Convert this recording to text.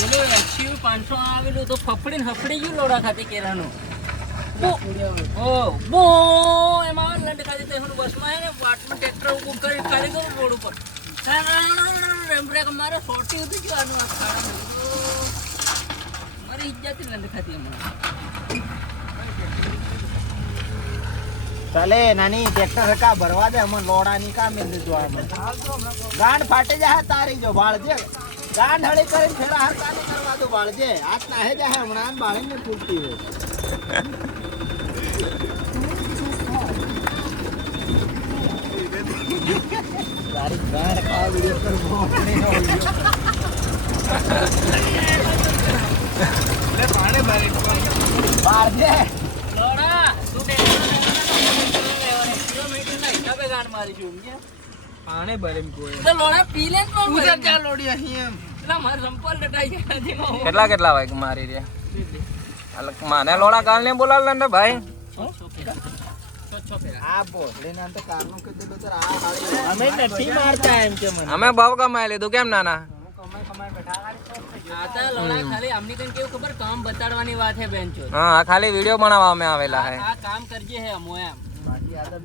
બોલો એક્ટિવ 500 આવેલું તો ફફડીને હફડી ગયું લોડા ખાતે કેરાનું બો એમાં લંડ ખાતે તે હું બસમાં હે ને વાટમાં ટ્રેક્ટર ઉભું કરી ખાલી ગયું રોડ ઉપર બ્રેક મારે સોટી ઉતરી ગયું આનું આ ખાડા મારી ઇજ્જત લંડ ખાતી હમણાં ચાલે નાની ટ્રેક્ટર કા ભરવા દે હમણાં લોડાની કા મેલ દે જોવા ગાંઠ ફાટી જાય તારી જો બાળજે ગાંઠ હળી કરીને ફેરા હાર કાને કરવા દો બાળજે હાથ નાહે જાય હમણાં બાળીને ફૂટતી હોય તારી ગાંઠ ખાવા વિડિયો પર મોકલે નો લે પાણે બારી બાળજે લોડા તું કિલોમીટર ના હિસાબે ગાંઠ મારી છું પાણે બારે કોઈ તો લોડા પી લે કોણ ઉધર જા લોડી અહીં એમ પેલા માર સંપલ લટાઈ ગયા છે કેટલા વાગે મારી રે માને લોડા કાલ ને બોલાવ ને ભાઈ આ બોલે ના તો કારનું કે દે તો આ ગાડી અમે નથી મારતા એમ કે મને અમે બહુ કમાઈ લીધું કેમ નાના કમાઈ બેઠા આતા લોડા ખાલી આમની કઈ કેવું ખબર કામ બતાડવાની વાત હે બેન્ચો હા ખાલી વિડિયો બનાવવા અમે આવેલા હે આ કામ કરજે હે અમો એમ બાકી આદત